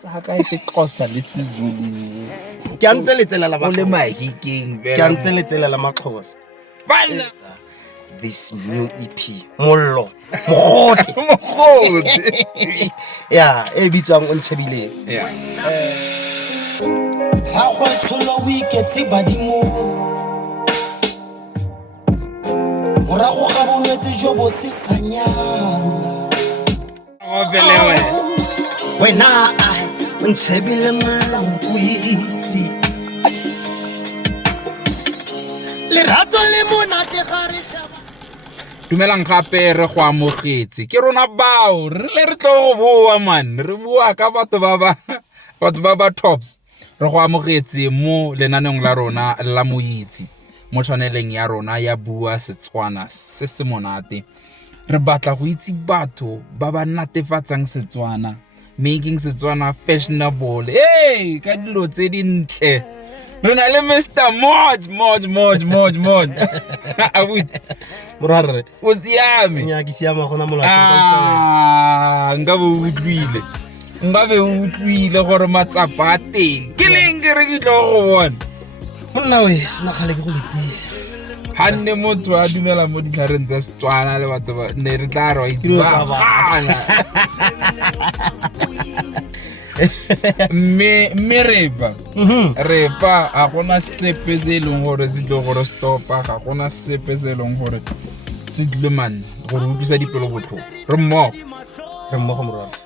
tsa ka se Xhosa le Sezulu ke a ntse letsela la o le Mafikeng ke a ntse letsela la Maxhosa bana this new EP mollo mogote ya e bitswang Onshebileng yeah ha khwetsholo o iketse badimo morago ga bolwetse jo bo sesanyana o belewe wena Onshebileng mpuisi le rato le monate gare shaba dumelang gape re go amogetse ke rona bao re le re tlo go bua man re bua ka batho ba ba tops re go amogetse mo lenaneng la rona la moitse mo channeleng ya rona ya bua Setswana se se monate re batla go itse batho ba ba natefatsang Setswana making Setswana fashionable hey ka dilo tse dintle re na le Mr. Moj abut morare o siame nya ke siama gona molato ngabe o utlwile gore matsapa a teng ke leng ke re ke tlo go bona monna we na khale ke go letisa hanne motho a dumela mo ditlhareng tsa Setswana le batho ba ne re tla re wa itse me repa a gona sepe se leng gore se tlo gore stopa ga gona sepe se leng gore se tle man gore o tlisa dipelo botlhoko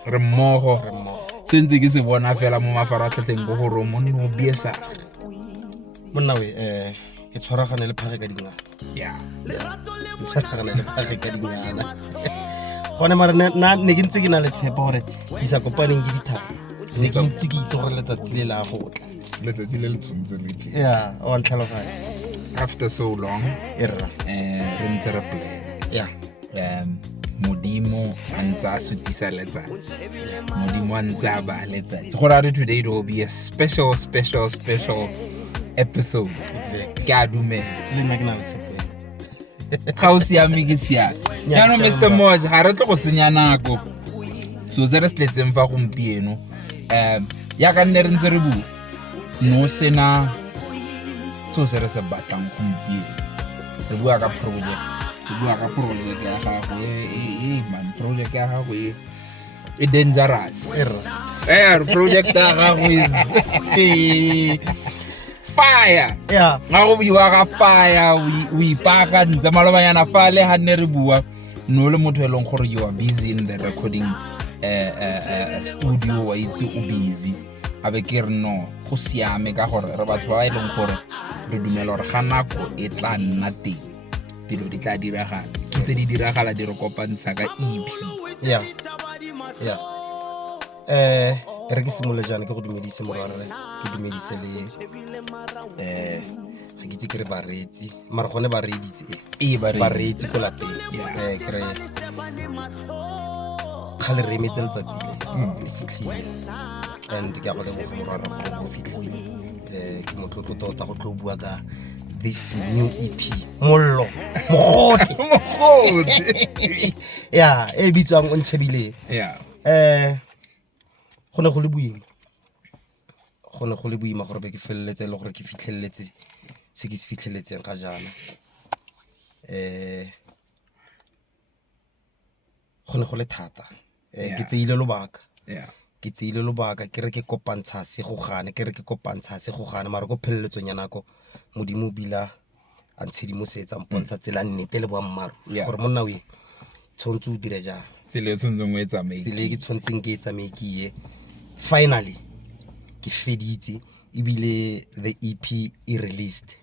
re mmogo sentse ke se bona fela mo mafaratlhatlheng go gore mo nno biesa monna we ke tshwaragane le phage ka dingwana ya tshwaragane le phage ka dingwana gone mara ne ke ntse ke na le tshepo gore ke sa kopaneng ke dithaba ne ke ntse ke itse gore letsatsi le la go tla letsatsi le le tshwanetse le ke ya o ntlhaloganya after so long erra re ntse re play modimo a ntse a sutisa letsatsi modimo a ntse a ba letsatsi gore a re today it will be a special episode exactly ke a dumela le nna ke na le tshepo ga o siame ke siame yaanong Mr. Moj ga re tlo go senya nako so se re se tletseng fa gompieno ya ka nne re ntse re bua no sena so se re se batlang gompieno re bua ka project ya gago man project ya gago e dangerous project ya gago is fire yeah ga go bua ka fire o ipaka ntse malobanyana fa le ha nne re bua no le motho e leng gore you are busy in the recording studio wa itse o busy abe ke re no go siame ka gore re batho ba e leng gore re dumela gore ga nako e tla nna teng dilo di tla diragala ke tse di diragala di re kopantsha ka EP yeah re ke simole jana ke go dumedise morare ke dumedise le ga ke itse ke re baretsi mara gone ba reditse baretsi go lapeng ke re khale re emetse letsatsi le fitlhile and ke a go leboga morare go fitlhile ke motlotlo tota go tlo bua ka this new EP mollo mogote ya e bitswang Onshebileng gone go le boima gore be ke feleletse le gore ke fitlheletse se ke se fitlheletseng ga jana gone go le thata ke tseile lobaka ke re ke kopantsha se go gane mara go phelletsong ya nako modimo bila a ntshedimosetsa mpontsha tsela nnete le boammaaruri gore monna we tshwantse o dire jang tsela e tshwantseng o e tsamaye tsela e ke tshwantseng ke e tsamaye ke ye finally ke feditse ebile the EP e released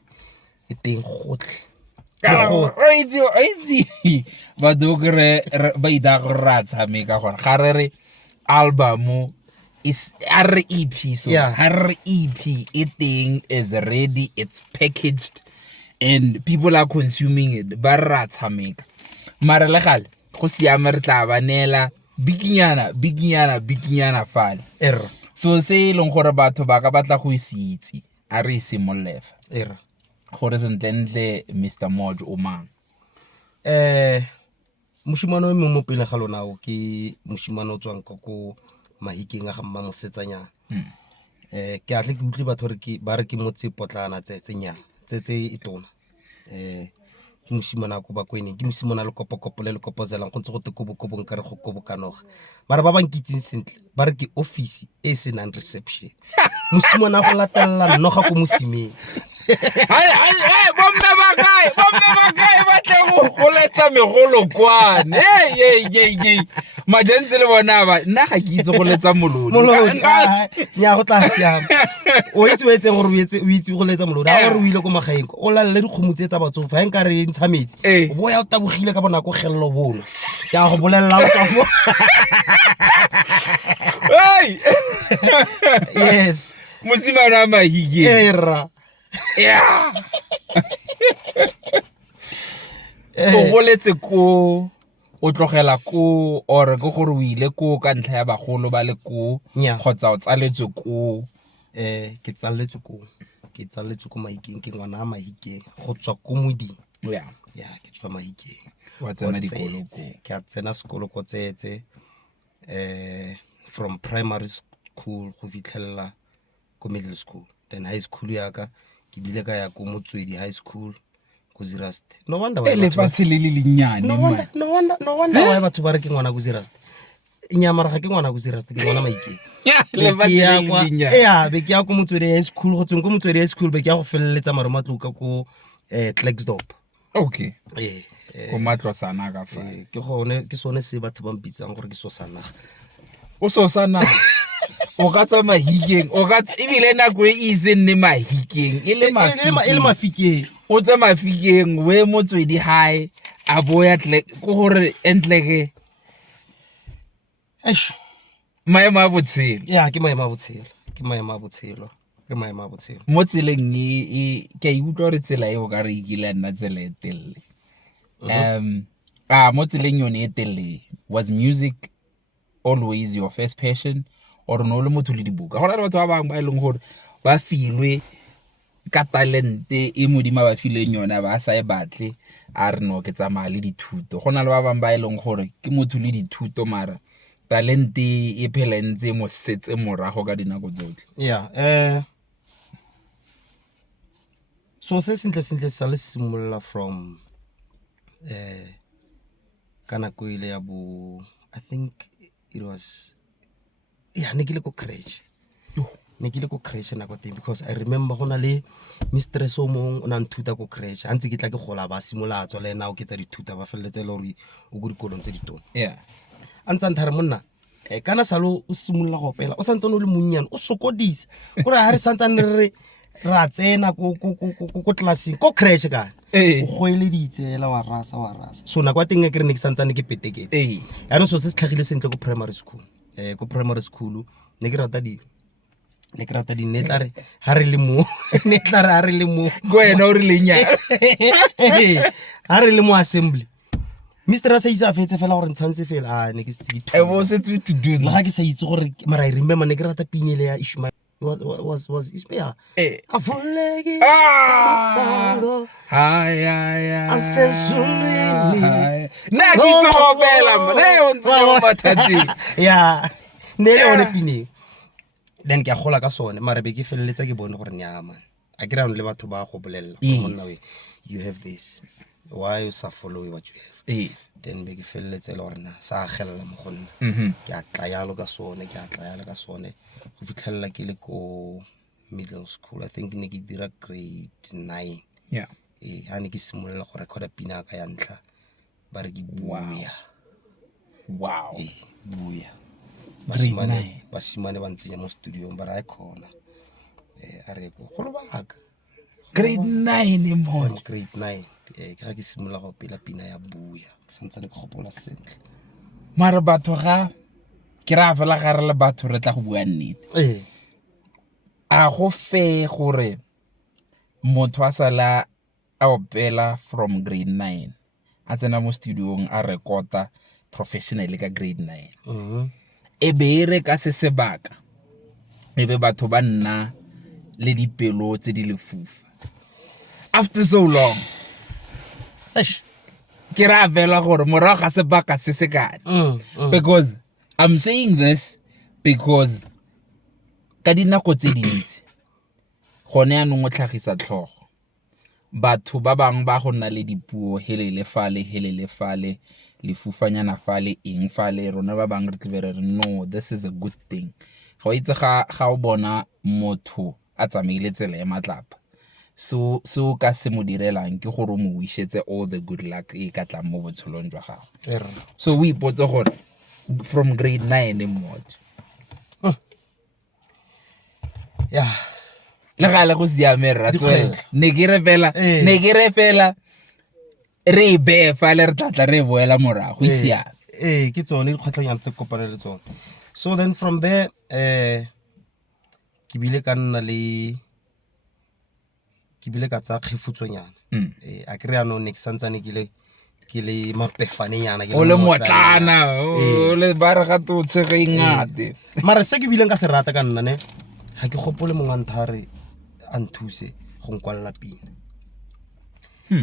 e teng gotlhe ba dogre ba ida go ratsa me ka gore ga re album is our EP so our EP it thing is ready, it's packaged and people are consuming it ba ratsa me mara le gale go siame re tla banela bikinyana fale so se leng gore batho ba ka batla go isitse a re simollefa gore sentle Mr. Moj o mang moshimano mo pele ga lona o ke moshimano tswang ka ko Mafikeng a ga mma mosetsanyana ke atle ke utlwe batho ba re ke motse potlana tse itona ke mosimana ko bakwene ke mosimana le kopo le kopozelang go ntse go te kobo nkare go kobokanoga mara ba bang kitseng sentle ba re ke office e senang reception mosimana go latella noga ko mosimeng bomme ba kae ba tle go letsa megolo kwane majentse le bona ba nna ga ke itse go letsa molodi nya go tla siama o etseng gore o itse go letsa molodi a gore o ile ko magaeng o lalle dikgomotse tsa batsofe ga nka re ntsha metsi o boya o tabogile ka bonako gelelo bono ke a go bolelela o ka fo yes mosimane a Mafikeng ra o goletse ko o tlogela ko or go gore o ile ko ka ntlha ya bagolo ba le ko kgotsa o tsaletswe ko ke tsaletswe ko Mafikeng ke ngwana a Mafikeng go tswa ko moding ke tswa Mafikeng wa tsena dikolo ko ke a tsena sekolo ko tsetse from primary school go fitlhella ko middle school then high school ya ka ke bile ka ya ko Motswedi high school ko Zeerust no wonder why lefatshe le le lenyane no wonder why batho ba re ke ngwana ko Zeerust inyamara ga ke ngwana ko Zeerust ke ngwana Mafikeng be ke ya ko Motswedi high school go tseng ko Motswedi high school be ke ya go felletsa mare matloka ko Klerksdorp okay ko matlosana ka fa ke sone se batho ba mpitsang gore ke sosana o sosana o ka tswa Mafikeng o ka ebile nako e itse nne Mafikeng e le Mafikeng o tswa Mafikeng we Motswedi high a boya ko gore entleke maemo a botshelo ke maemo a botshelo mo tseleng ke a utlwa re tsela e o ka re ikile nna tsela e telele mo tseleng yone e telele was music always your first passion or no le motho le dibuka go na le batho ba bangwe ba e leng gore ba filwe ka talente e modimo ba fileng yona ba sa e batle a re no ke tsamaya le dithuto go na le ba bangwe ba e leng gore ke motho le dithuto mara talente e phelentse mo setse morago ka dinako tsotlhe so se sentle sa le simolola from kana ko ile ya bo I think it was ne ke le ko crash na go teng because I remember gona le mistress o mong o na nthuta ko crash a ntse ke tla ke gola ba simola tswa le nna o ke tsa dithuta ba felletse le gore o go dikolong tse ditona a ntse nthare monna kana salo o simolla go opela o santse o le monnyane o sokodisa gore ha re santse re ra tsena ko classing ko crash ka o goeleditse la wa rasa so na kwa teng ke re ne ke santse ke peteketse ya no so se tlhagile sentle ko primary school ne ke rata di ne tla re ha re le mo go wena o re lenyana ha re le mo assembly Mr. Sa isa fetse fela gore ntshantse fela ne ke se di I was it to do la ga ke sa itse gore mara I remember ne ke rata pinele ya Ishmael was Ishmael afuleki masango asensuli na ke tsopela mane o ntse mo mathati ne le one pine then ke a gola ka sone mara be ke felletsa ke bone gore nyama a ke rano le batho ba go bolella monna we you have this why you sa follow what you have then be ke felletse le gore na sa agella mo gonna ke a tla yalo ka sone go fitlhella ke le ko middle school I think ne ke dira grade 9 ha ne ke simolla go recorda pina ka ya ntla ba re ke buya buya basimane ba ntsenya mo studio ba ra khona a re go lo baka grade 9 mo grade 9 ke ga ke simolla go pela pina ya buya ke santse le go gopola sentle mara batho ga ke ra fela ga re le batho re tla go bua nnete a go fe gore motho a sala a opela from grade 9 a tsena mo studiong a recorda professionally ka grade 9 e be re ka se sebaka e be batho ba nna le dipelo tse di lefufa after so long ke ra vela gore morago ga sebaka se se kana because I'm saying this because ka dinako tse dintsi gone yanong o tlhagisa tlhogo batho ba bang ba go nna le dipuo helele fale lefufanyana fale eng fale rona ba bang re tle re no this is a good thing go itse ga o bona motho a tsamaile tsela ya matlapa so ka se mo direlang ke gore mo wishetse all the good luck e ka tlang mo botshelong jwa gago so we ipotse gore from grade 9 mo yeah le gale go siame ra tswela ne ke re fela re be fa le re tlatla re boela morago e siame ke tsone dikgwetlhonyana tse kopana le tsone so then from there ke bile ka tsa kgefutsonyana a ke re ano ne ke santsane ke le mapefanenyana o le motlana o le ba re ga to tshege ngate mara se ke bileng ka se rata ka nna ne ha ke gopole mongwanthare a nthuse go nkwalla pina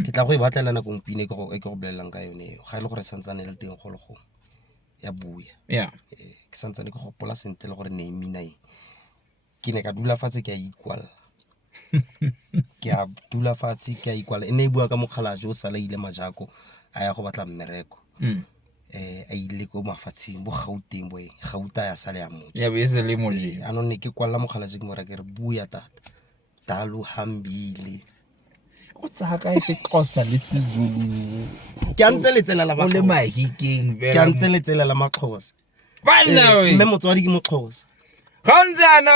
ke tla go e batlela nakong pina e ke go bolelelang ka yone ga ile gore santsane le teng go le go ya buya ke santsane ke gopola sentle le gore ne mina ke ne ka dula fatshe ke a ikwalla ke a dula fatshe ke a ikwalla ene e bua ka mokgalaje o sala ile majako a ya go batla mmereko a ile ko mafatsheng bo Gauteng bo Gauta ya sala ya motho ya be se le moje ano ne ke kwalla mokgalaje ke mo ra ke re buya tata dalu hambile o tsaka e se Xhosa le Sezulu ke antse letsela la o le Mafikeng ke antse letsela la Maxhosa bana we mme motswadi ke Moxhosa Kanzana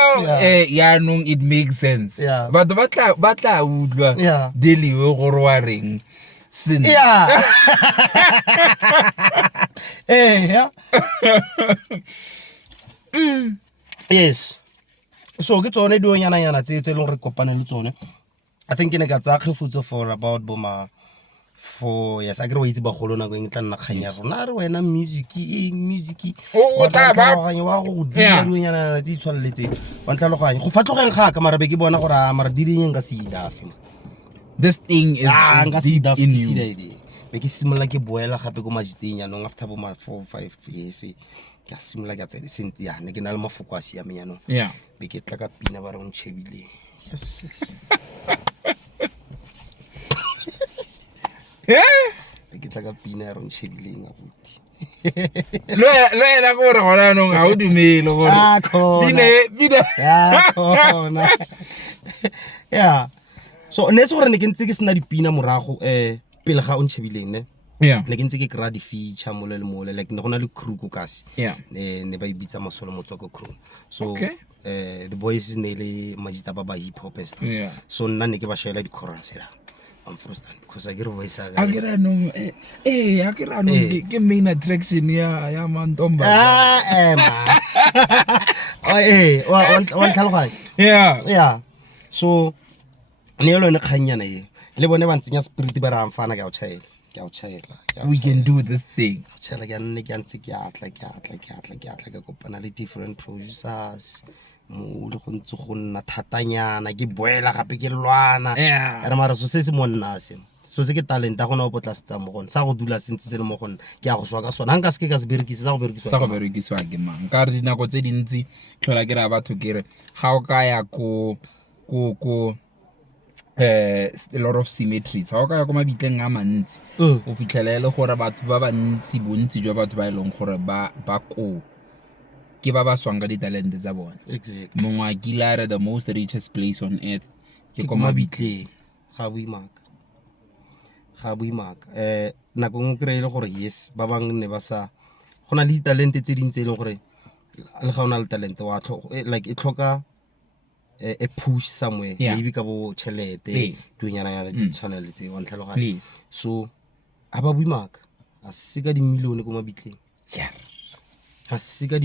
yaanong it makes sense batho ba tla utlwa deliwe gore wa reng sin yes so ke tsone dionyana tse leng re kopane le tsone I think ke ne ka tsa kgefutso for about boma for yes a ke re wa itse bagolo nako eng tla nna khanya rona re wena music o tla ba wa go dira dionyana tse tshwaneletse wa ntlaloganya go fatlogeng ga ka mara be ke bona gore a mara direng ka se idafi this thing is deep in you be ke simola ke boela gape go majiteng yanong after boma 4-5 years ke simola ke tsene sente ya ne ke na le mafoko a siame yanong be ke tla ka pina ba re Onshebileng yes ke tla ka pina ya Onshebileng abuti lo ena go re gona nong a o dumele gore bine khona yeah so ne se gore ne ke ntse ke sena dipina morago pele ga Onshebileng ne ne ke ntse ke kra di feature mo le like ne gona le crew ko kasi ne ba ibitsa masolo motsoko crew so the boys ne le majita ba hip hop stuff so nna ne ke ba shela di chorus ra I'm frustrated because I get voice aga akira no akira no ke main attraction ya mantomba one tlhaloganya so ne lo ne khanyana ye le bone ba ntsenya spirit ba ra mfana ke a o chaela we can do this thing tshela ke nne ke ntse ke atla ke kopana le different producers mo le go ntse go nna thatanyana ke boela gape ke lwana re mara so se monna se so se ke talenta gona o potla se tsa mo gona sa go dula sentse se le mo gona ke a go swa ka sona nka se ke ka se berekisa sa go berekiswa ke mang ka re dinako tse dintsi tlhola ke ra batho ke re ga o ka ya ko a lot of symmetries ga o ka ya ko mabitleng a mantsi o fitlhelele gore batho ba bantsi bontsi jwa batho ba ileng gore ba ko ke ba swang ka ditalente tsa bona exactly mongwe a kila the most richest place on earth ke ko mabitleng ga buimaka nako ngwe kreile gore yes ba bang ne ba sa gona le ditalente tse dintse leng gore le ga ona le talente wa like e tlhoka a push somewhere maybe ka bo chelete tunyana tse tshwanele tse wa ntlhaloganya so a ba buimaka a se ka di million ko mabitleng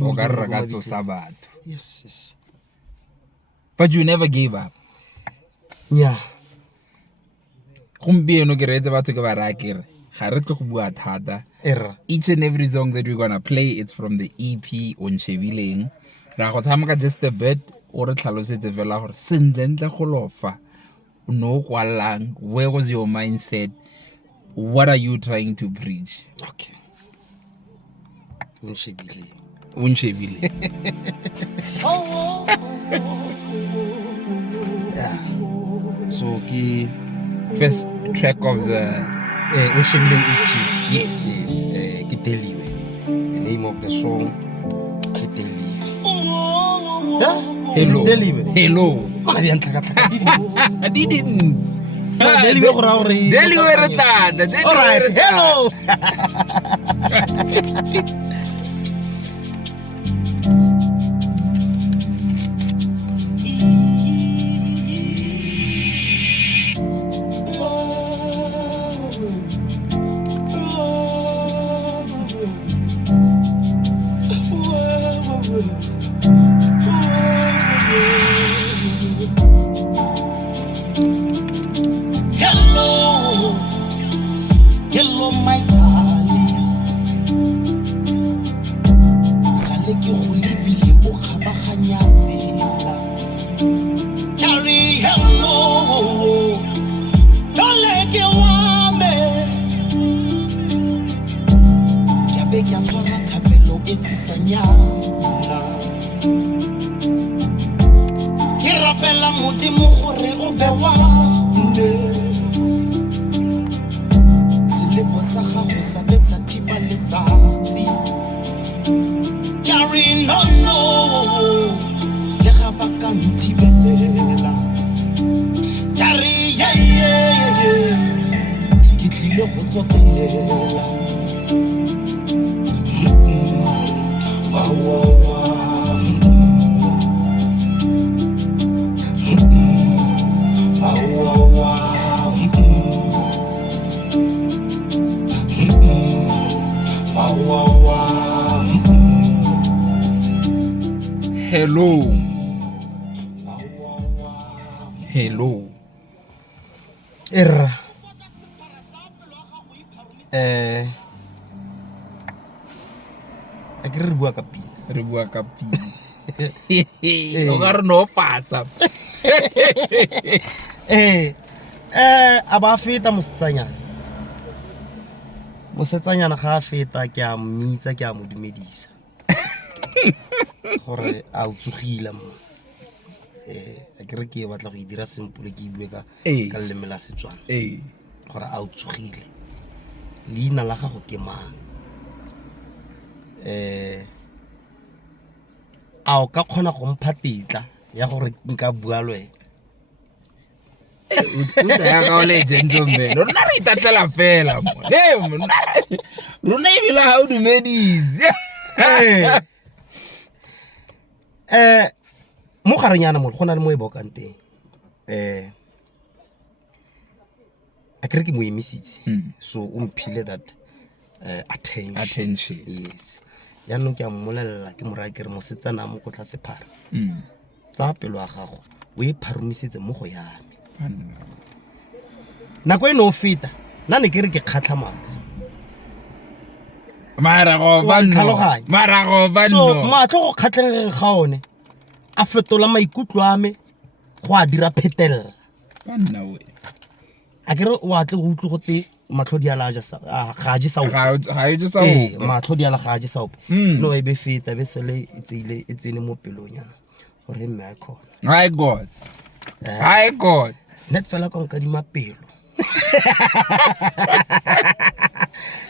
o ka ragazzo sabato yes but you never gave up gompieno ke reetse batho ke ba raya kere ga re tle go bua thata each and every song that we're gonna play it's from the EP Onshebileng ra go tshameka just a bit o re tlhalosetse fela gore sentle go lofa no kwalang where was your mindset what are you trying to preach okay Onshebileng Onshebileng. Yeah. So ke first track of the Onshebileng EP. yes. Ke Deliwe. The name of the song ke Deliwe. Hello. Deliwe. Hello. Mana di antlaka-tlaka di dintsi. Di didn't. Deliwe go raya gore Deliwe re tlada. Alright, hello. Hello, my darling. Sale ke go lebile o kgabaganya tsela. Carry hello. Dole ke wame. Ke be ke tshwara thapelo e tshesanyana. Ke rapela modimo gore o be wa nne. Selebo sa gago sa be sa thiba letsatsi. Carry no le ga ba ka nthibelela. Carry ke tlile go tsotelela. Wa Hello. Hello. Erra. A ke re bua ka pina. Re bua ka pina. O ka re no pasa. A ba feta mosetsanyana. Mosetsanyana ga a feta ke a mmitsa ke a mo dumedisa. Gore a utsugile mo. A ke re ke batla go dira simple ke bue ka leleme la Setswana. Gore a utsugile. Leina la gago ke mang? A o ka kgona go mpha tetla ya gore nka bua le wena. Ya ka ole gentleman. Rona re itatlela fela mo. Rona e bila ha o dumedise. Mo garenyana mo go na le mo e bokang teng. A ke re ke mo emisitse. So o mphile that attention. Yes. Ya no ke a mmolella ke mora ke re mo setsana mo go tla sephara. Tsa pelo ya gago o e pharumisetse mo go yame. Nako e no feta nna ne ke re ke kgatlha madi. Marago banno. So matlo go kgatleng ga one a fetola maikutlo a me go a dira phetella. Banna we. A ke re o atle go utlo go te matlhodi a la ja ga je sa o. Ga e je sa o. Matlhodi a la ga je sa o. No e be feta be sele e tsene mo pelonyana gore mme a khona. Hi God. Hi God. Net fela ka nka di mapelo.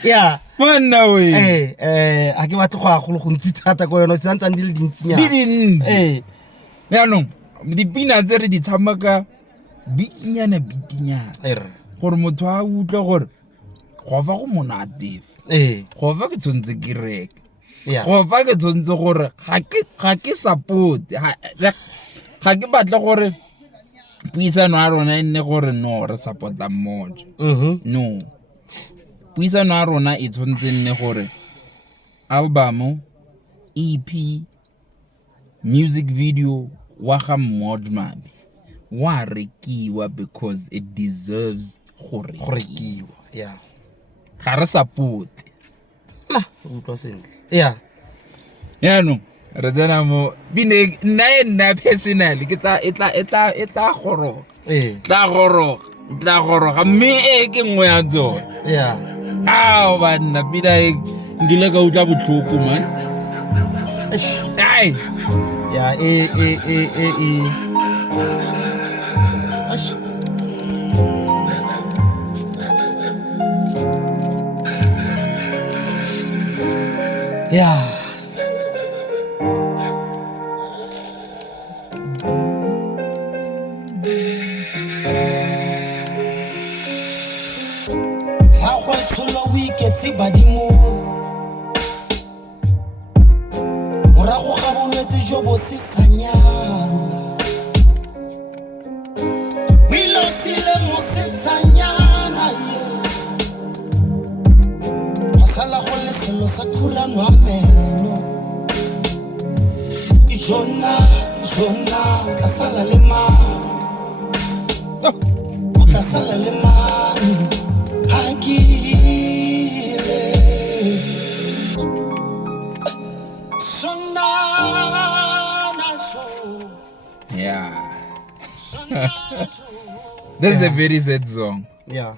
Yeah. Banna we. A ke batle go agolo go ntsi thata go yona se ntsang di le dintsinyana. Ya no, dipina tse re di tshamaka bikinyana. Gore motho a utlwa gore go fa go monate. Go fa ke tsontse ke reka. Go fa ke tsontse gore ga ke support. Ga ke batla gore puisano a rona nne gore no re supporta mmoja. No. Puisano a rona e tsontse nne gore album, EP, music video wa ga Mabe wa rekiwa because it deserves go rekiwa. Yeah. Ga re support. Na o utlwa sentle. Yeah. Ya no re tsena mo bine nna personally ke tla etla goro. Tla goro mme ke ngwe ya tsona. Yeah. Banna bina ngile ka utlwa botlhoko man. Ai. Ya Yeah. Rakhwetsholo o iketse badimo morago ga bolwetse jo bo sesanyana o ilosile mosetsanyana ye go sala go le selo sa khurano a meno jona o tla sala le mang o tla sala le mang Agile Sonana show. Yeah. This is a very sad song. Yeah.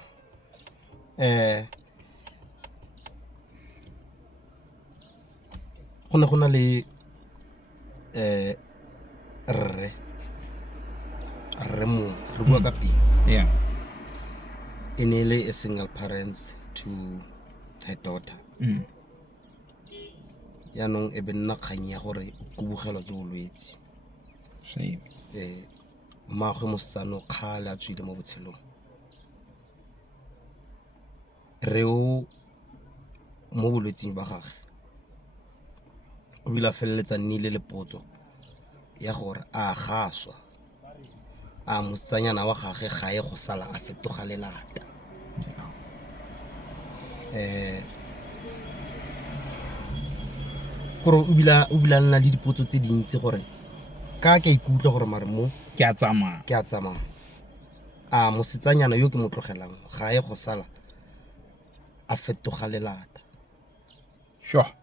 Gona le re mo re bua ka pele. Yeah. Inele a single parents to her daughter. Yanong e be nna kgang ya gore go bugelwa ke bolwetse. Shame. Maagwe mosetsana kgale a tswile mo botshelong. Re o mo bolwetseng ba gagwe. O bila feleletsa nnile le potso ya gore a gaswa. A mosetsanyana wa gagwe ga e go sala a fetoga lelata. Koro o bila nna le dipotso tse dintsi gore ka ke ikutlwa gore mare mo ke a tsamaya a mosetsanyana yo ke motlogelang ga e go sala a fetoga lelata. Sure.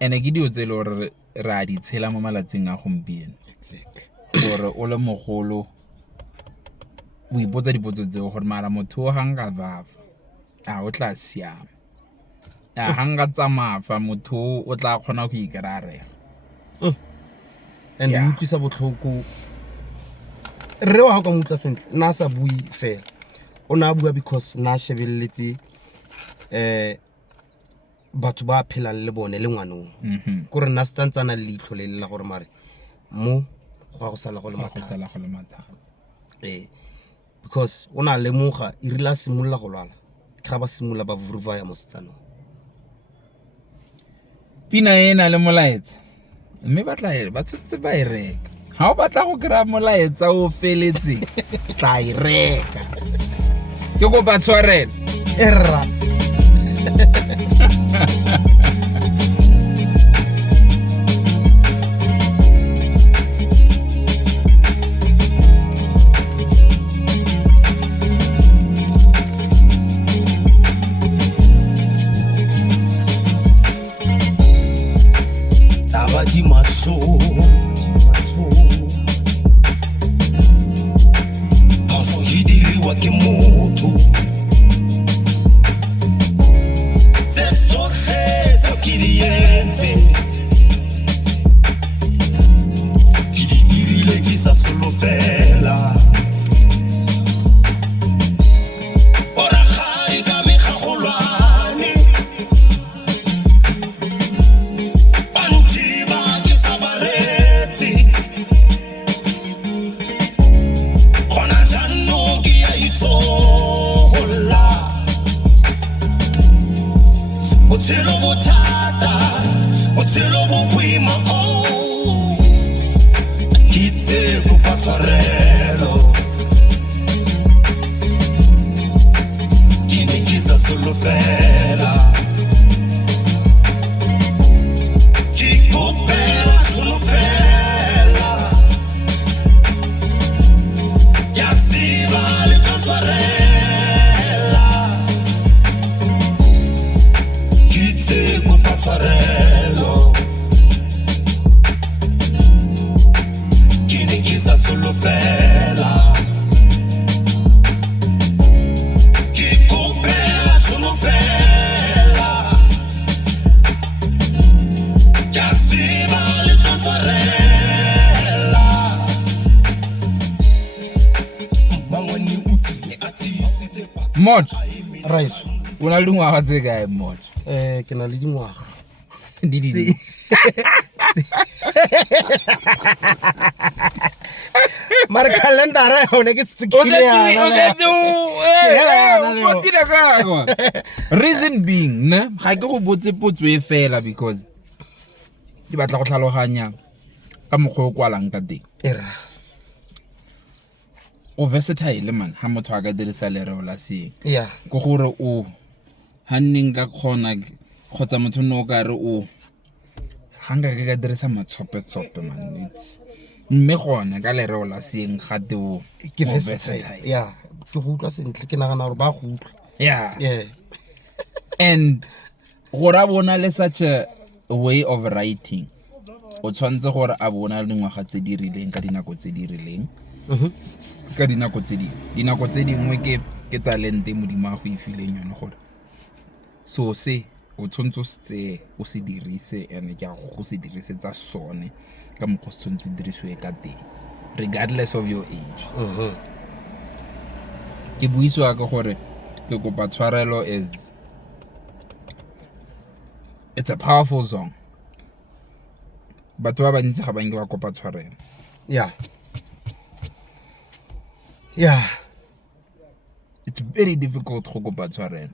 Ene ke dio tse le gore re a di tshela mo malatsing a gompieno. Exactly. Gore o le mogolo o ipotsa dipotso tseo gore mara motho ga nga vafa a o tla siama a hanga tsamaya fa motho o tla kgona go ikerarega. And you utlwisa botlhoko re wa ka motla sentle na sa bui fela o na bua because na shebelletse batho ba phelang le bone le ngwanong gore na stantsana le itlho le lela gore mare mo go sala go le mathata because ona le moga irila simolla go lwala ga ba simolla ba vurva ya mosetsano. Pina ena le molaetsa mme ba tshotse ba reka ha o batla go kra molaetsa o feletse tla reka ke go ba tshwarela Erra. Mod. Right. O na le dingwaga tse kae Mod? Ke na le dingwaga. Di. Mara calendar one ke tsikile Reason being, ne? Ga ke go botse potso e fela because ke batla go tlhaloganya ka mokgwa o kwalang ka teng. Era. O versatile man, ha motho a ka dirisa lereo la se. Yeah. Go gore o hanning ka khona khotsa motho no ka re o hanga ka dirisa matsope man. Mme gona ka lereo la seng gate o ke versatile. Yeah. Ke go utlwa sentle ke nagana gore ba go utlwa. Yeah. Yeah. And gora bona le such a way of writing. O tshwantse gore a bona le ngwaga tse di rileng ka dinako tse di rileng. Ka dinako tse dingwe ke talente modimo a go ifileng yone gore so se o tshwantse o se dirise ene ke go se dirisetsa sone ka mokgwa se tshwantse dirisiwe ka teng regardless of your age. Ke buiswa ka gore ke kopa tshwarelo is it's a powerful song. Batho ba bantsi ga ba nke ba kopa tshwarelo. Yeah. Yeah. It's very difficult go kopa tshwarelo.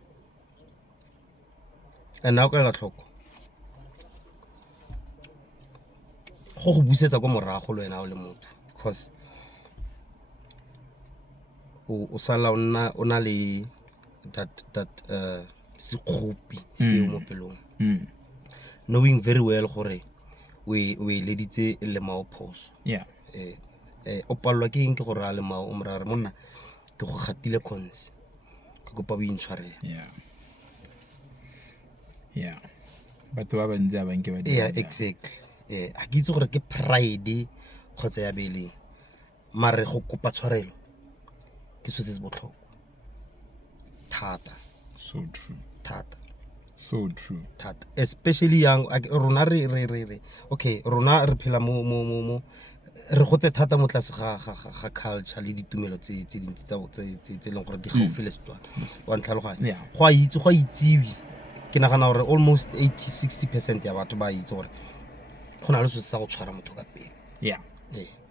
And now ka la tlhoko. Go busetsa kwa morago le wena o le motho because o sala ona le that sekgopi se mo pelong. Knowing very well gore we leditse le mao phoso. Yeah. O palwa ke eng ke gore a le mao o morare monna ke go gatile cons ke kopa bo intshwarela. Yeah. Batho ba bantsi a banke ba di. Yeah, exactly. Ha ke itse gore ke pride khotsa ya bele mare go kopa tshwarelo ke se se botlhokwa thata. So true. Thata. So true. Thata. Especially young rona re okay rona re phela mo re gotse thata mo tlase ga culture le ditumelo tse dintsi tse leng gore di gaufi le Setswana. Wa ntlhaloganya. Go a itsewi ke nagana gore almost 80-60% ya batho ba itse gore go na le se sa go tshwara motho ka pele. Yeah.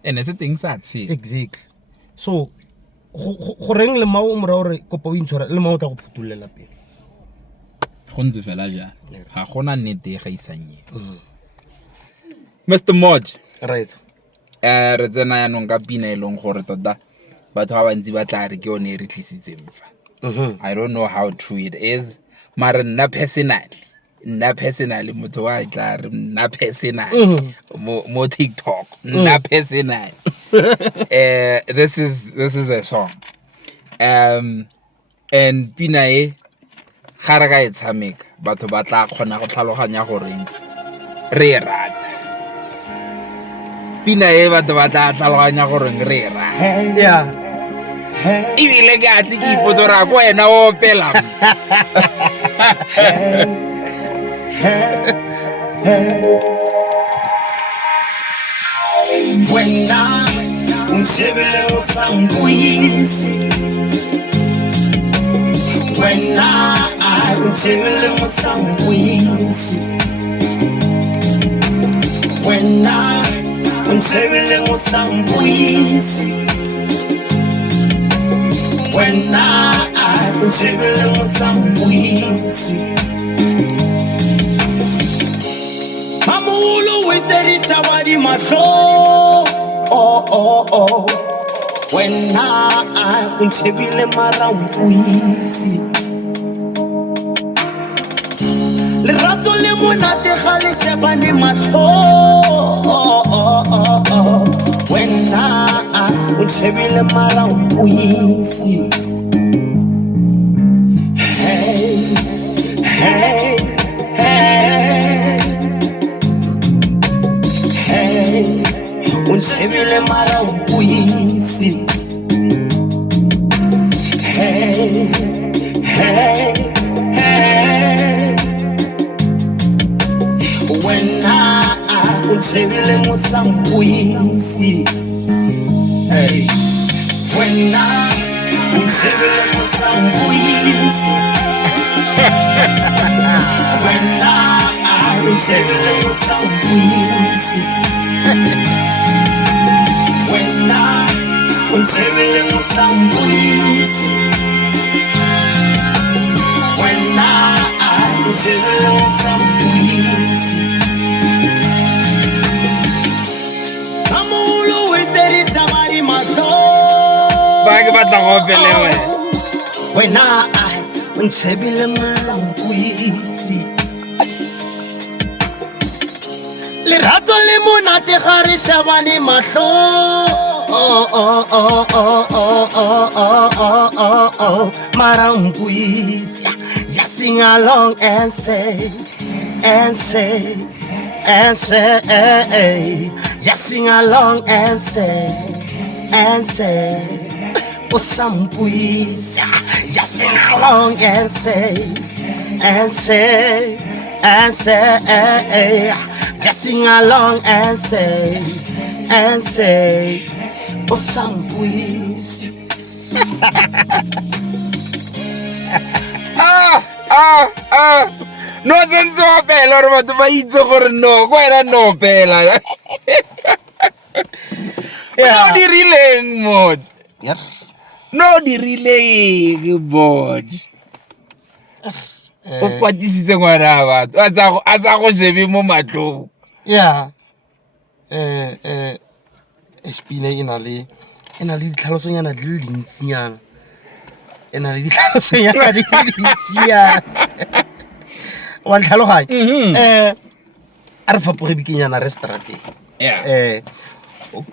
And it's a thing sa tse. Exactly. So go reng le mao mora gore kopa o intshwara le mao tla go phutulela pele. Go ntse fela ja. Ga gona nnete ga isanye. Mr. Mod. Right. Re tsena ya nong ka pina e leng gore tota batho ba bantsi ba tla re ke one re tlisitseng fa. I don't know how true it is. Mara nna personally motho wa tla re nna personally mo TikTok nna personally. This is the song. And pina e ga re ka e tshameka batho ba tla kgona go tlhaloganya gore re rata. Pina e batho ba tla tlhaloganya gore re rata. Yeah. Ibile ke atli ke ipotsa ra go wena o pela. Wena Onshebileng sangwisi Wena Onshebileng sangwisi Wena Onshebileng sangwisi Wena Onshebileng sangwisi Mamulu witeri tawadi mahlo oh Wena Onshebileng marangwisi Lerato le monate ga le shebane mahlo Wena Onshebileng marangwisi Hey Onshebileng marangwisi Hey Wena Onshebileng sangwisi Hey Wena Onshebileng sangwisi Onshebileng usawubuyisi wena Onshebileng usawubuyisi wena Onshebileng usawubuyisi Amulo wetseri tamari maso ba ke batla go pelewe wena Onshebileng usawubuyisi Lerato le monate ga re shabane mahlo mara mpuyisi just sing along and say just sing along and say usampuyisi just sing along and say just sing along and say usampuyisi no tsentse wa pela gore batho ba itse gore no ko wena no pela no dirileng mod no dirileng bod o kwatisitse ngwana wa batho a tsa go shebe mo matlong Espina ena le ditlhalosonyana di le dintsinyana ena le ditlhalosonyana di le dintsinyana wa ntlhaloganya a re fapoge bikenyana restauranteng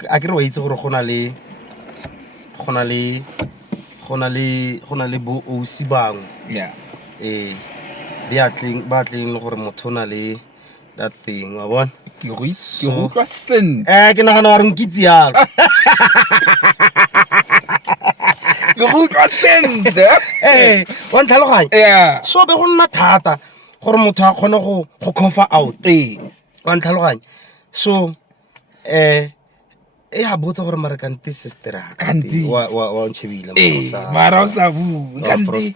a ke re wa itse gore go na le bo osi bangwe ba tleng le gore motho o na le that thing wa bona ke go utlwa sentle ke nagana wa re nkitse yalo ke go utlwa sentle wa ntlhaloganya so be go nna thata gore motho a kgone go cover out wa ntlhaloganya so a botsa gore mare kante sister wa Onshebileng mara o sa bua kante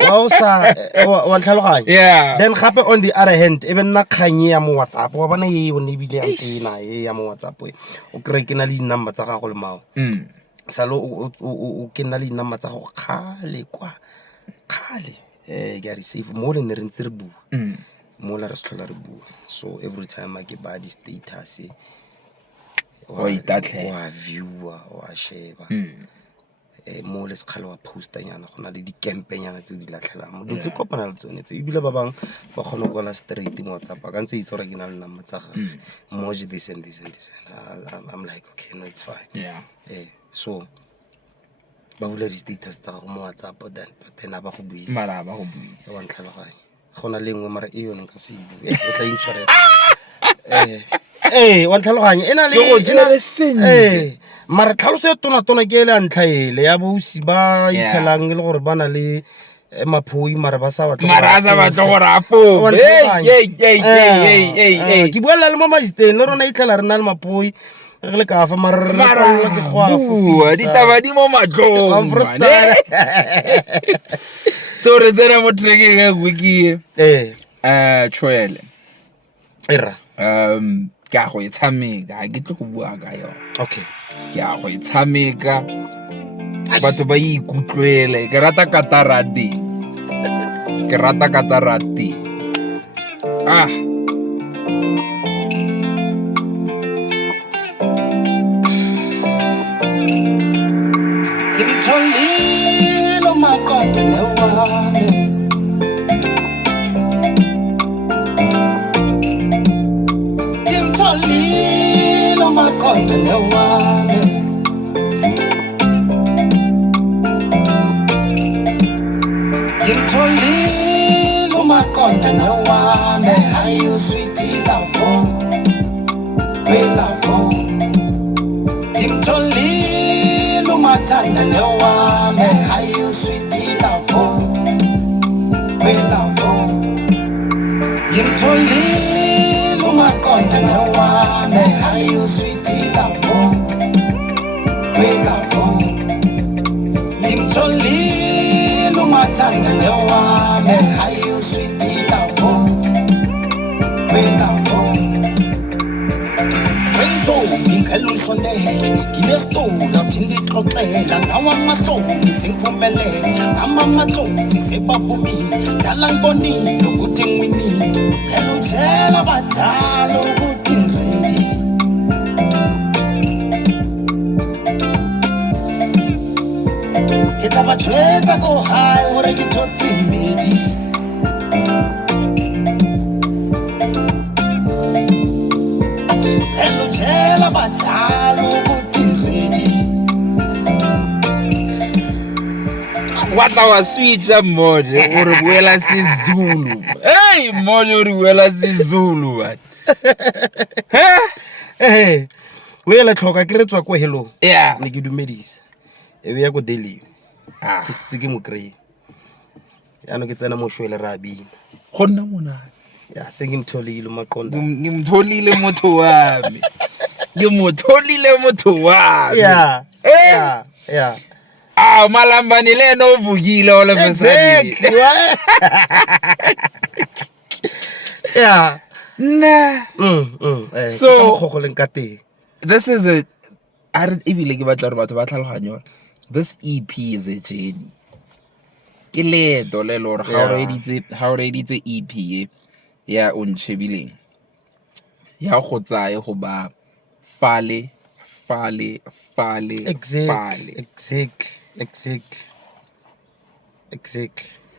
wa ntlhaloganya then gape on the other hand e be nna kganye ya mo WhatsApp wa bona e bone ebile antena e ya mo WhatsApp o kry ke na le di-number tsa gago le mao salo o ke na le di-number tsa gago kgale ke a re save mo le ne re ntse re bua mo la re se tlhola re bua so every time a ke ba di-status wa viewer wa sheba mo le sekgale wa postanyana go na le di-campanyana tse o di latlhelang mo dutse kopana le tsone tse ebile ba bang ba kgona go gola straight mo WhatsApp ka ntse itse gore ke na le number tsa ga moje this and I'm like okay no it's fine so ba bula di-status tsa go mo WhatsApp but then ba go buisa mara ba go buisa wa ntlhaloganya go na le nngwe mara e yone nka se bue o tla insurance wa ntlhaloganya e na le mara tlhaloso ya tona ke ele a ntlha ele ya bosi ba itlhelang le gore ba na le maphoi mara ba sa batla gore a fobe ke buela le mo majiteng le rona itlhela re na le maphoi re le ka fa mara ke bua ditaba di mo matlong so re tsena mo trekeng e wiki Tshwele era ke a go e tshameka ga ke tle go bua ka yone okay ke a go e tshameka batho ba ikutlwele ke rata katarati Ngimtholile uMaqondane wami Ngimtholile uMaqondane wami Ngimtholile uMaqondane wami Are you sweetie love we love Ngimtholile uMathandane wami Are you sweetie love we love Ngimtholile uMaqondane wami Are you sweetie love we love Ngimtholile uMathandane ungsondele nginesitola uthindi xoxela ngawa amahlozi sengiphumelele amahlozi sebavumile dala ngibonile ukuthi ngiwinile phela utshela abadala ukuthi ngiready ke tla ba tshwetsa ko high hore ke thotse mmedi phela utshela abadala ukuthi ngiready Watla wa switcha mmoja uri buela siZulu. Hey mmoja uri buela siZulu man. Eh o ela tlhoka ke re tswa ko hello Yeah. ne ke dumedisa e be ya go daily ke se ke mo krey ya no ke tsena mo shwele rabi Gonna mona. ya se ke mtholile maqonda Ngimtholile motho wami. Ngimtholile motho wami. yeah yeah yeah Ah malambani lena ovukile all of a sudden. exactly yeah Nah. so So this is a I don't even like batla re batho ba tlhaloganya. This EP is a journey. Ke leeto le lore ga o reditse EP ya Onshebileng. Ya go tsaya go ba fale exactly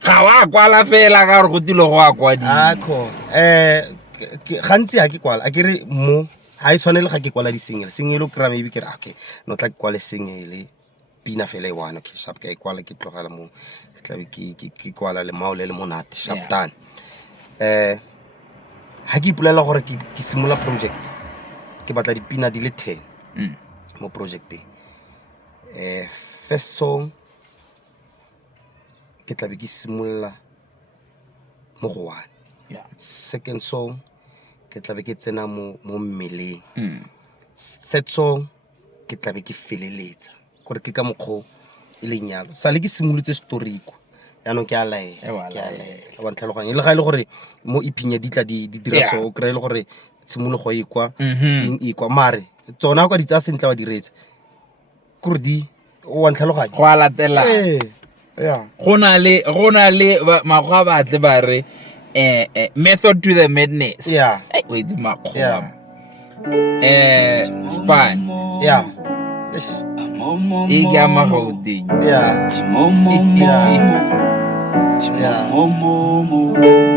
ga wa kwala fela ka re go tile go a kwadi akho gantsi ha ke kwala a ke re mo ha e tshwanele ga ke kwala di single o kra maybe ke re okay no tla ke kwala single pina fela e one okay sharp ke kwala ke tlogela mo ke tla be ke kwala le maole le monate sharp done ha ke ipulela gore ke simula project ke batla dipina di le 10 mo projecteng first song ke tla be ke simula mo go one second song ke tla be ke tsena mo mmeleng third song ke tla be ke feleletsa gore ke ka mokgo e leng yalo sa le ke simolotse story ko ya no ke a laela ba ntlhaloganya le ga ile gore mo ipinya di tla di dira so o kry le gore tshimologo e kwa e kwa mare tsona kwa di tsa sentle wa diretse kore di o wa ntlhaloganya go a latela yeah go na le magwa batle ba re method to the madness yeah wait makgwa yeah span yeah e ke ama Gauteng yeah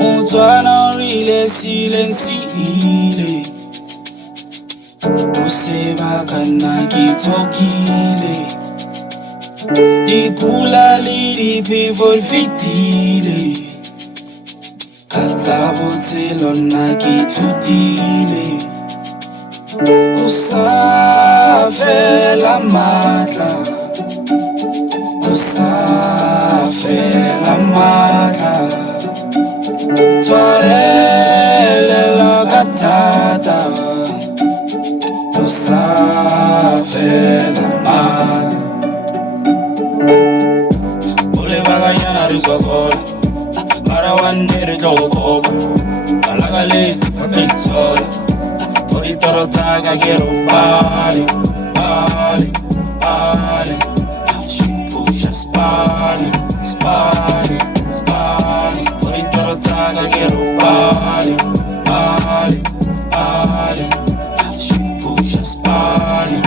Motswana rile silensile o seba kana ke tsokile dipula le diphefo fitile ka tsa botshelo nna ke thutile o sa fela matla o sa fela matla tshwarelela ka thata o sa fela matla o lebakanyana re sokola mara one day re tlo go kopa kalaka leti ka itsola for ditoro tsaka ke ro pale push spani for ditoro tsaka ke ro pale push spani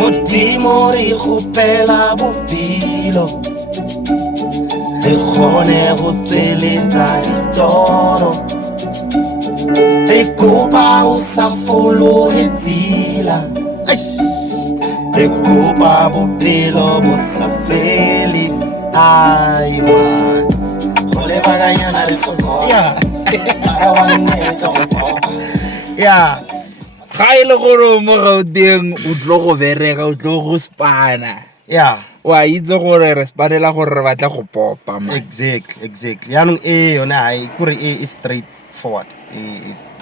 Modimo re gopela bophelo re kgone go tsweletsa ditoro re kopa o sa fologe tsela re kopa bophelo bo sa fele ai man go lebakanyana re sokola mara wanne re tlo go kopa yeah ga ile gore mo Gauteng o tlo go bereka o tlo go spana yeah wa itse gore re spanela gore re batla go popa man exactly ya no yona ha ikure is straight forward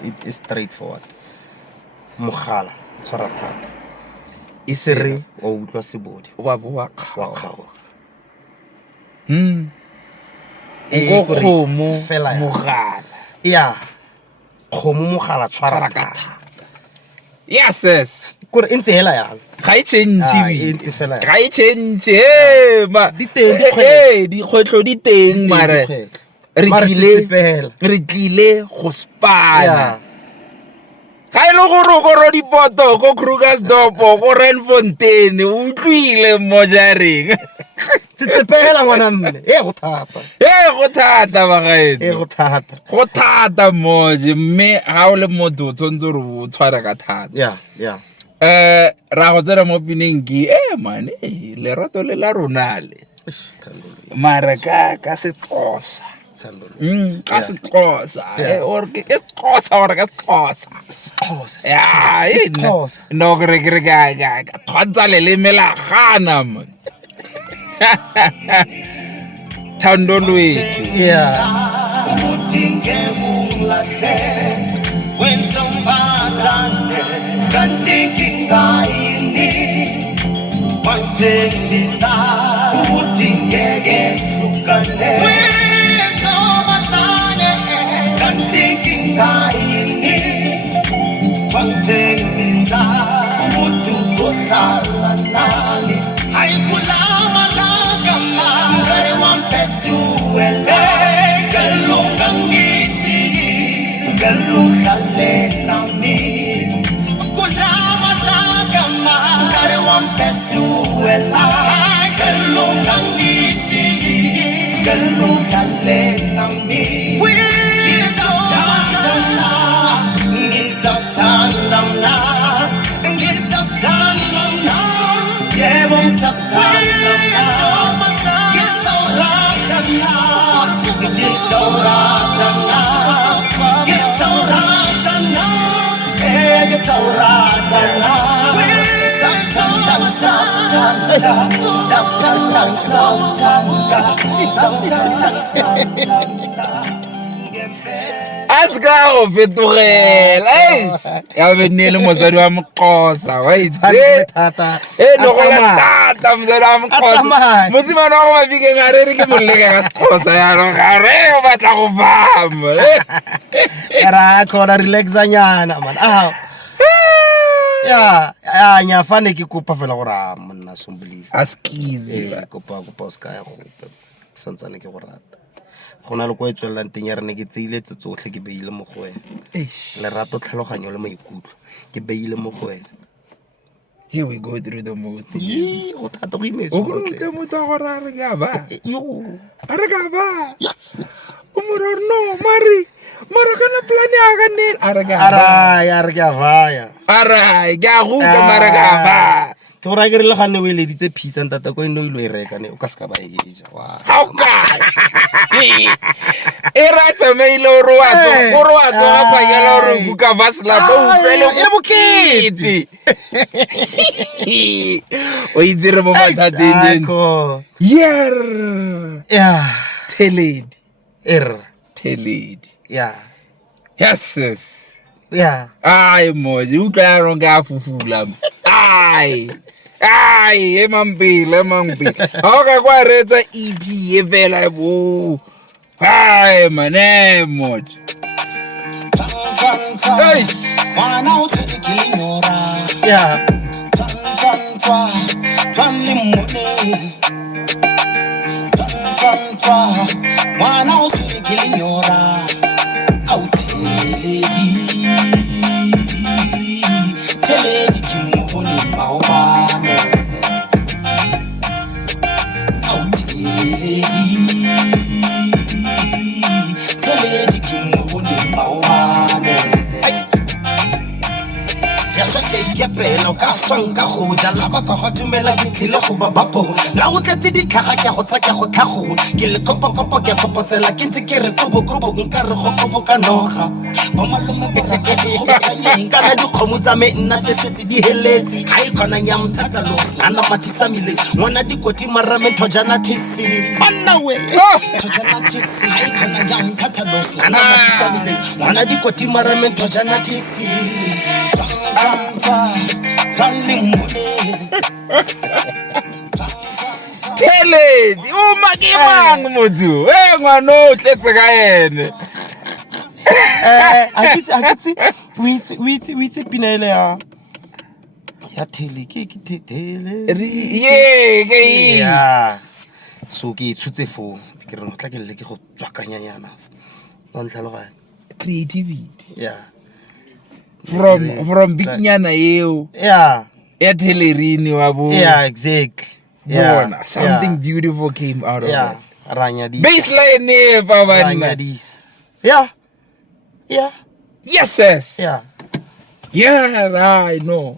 it is straight forward mogala tshwara thata isere o utlwa sebodi wa boa kgaotsa go kgomo mogala yeah kgomo mogala tshwara ka yes kore e ntse hela yang ga e change e ntse fela ga e change ma dikgwetlho di teng mare re tlile go spana ga e le gore o koro dipoto ko Klerksdorp go Renfontaine o utlwile mo jareng tsetsepela ngwana mme go thata bagaetso go thata moje mme ga o le motho o tshwanetse gore o tshware ka thata ra go tsena mo pineng ke man lerato le la ronale mara ka Sexhosa ka Sexhosa or ke Sexhosa or ka Sexhosa no ke re ka thwatsa leleme la gana man Thando lwethu Aska go fetogela ya benele mosadi wa Moxhosa wa itse no go la tata mosadi wa Moxhosa mosimane wa go Mafikeng a re ke moleka ka Sexhosa ya ro ga re o batla go fama ra khona relaxanyana man nya fane ke kopa fela gore monna Somebelieve askize kopa ska ya gope santsane ke go rata gona le go etswelang teng ya rene ke tseile tsotlhe ke beile mo go wena lerato tlhaloganyo le maikutlo ke beile mo go wena here we go through the most go thata go imetso go tle mo tla go ra re ka ba are ka ba o mo re no mara kana plan ya ga ne are ka ba ga go ka mara ka ba ke ora ke re le gane o eleditse pizza ntata ko eno ile e reka ne o ka ska ba e ja wa how ka era tsamaile o roa ga phanyela o re buka vasla bo utlwele e bokete o idzire mo mathateng teledi yes ai mo di utlwa ro nga fufula ai emampile ha o ka kwa retsa EP e vela bo ai manemo Wana utswele nyora Wana utswele nyora Teledi kimoni baobane Teledi kimoni baobane ya pelo ka sanka go ja la ba go dumela ke tlile go ba bapo na go tletse di tlhaga ke go tsaka go tlhago ke le kopo ke kopotsela ke ntse ke re kopo nka re go kopo ka noga bo malome ba ke go bakanyeng kana di khomo tsa me nna fesetse di heletse ha e khona nya mthata los nana mathisa mile ngwana di koti marame thojana tisi manna we thojana tisi ha e khona nya mthata los nana mathisa mile ngwana di koti marame thojana tisi Teledi o makemang motho ngwana o tletse ka ene a ke o itse pina ele ya tele ke tele ya so ke itshutse fo ke re no tla ke le ke go tswakanyanyana wa ntlhaloganya creativity yeah from bikinyana eo yeah ya telerini wa bo yeah exactly bona something beautiful came out of that ranya di baseline e fa ranya bana di yeah yes yeah I know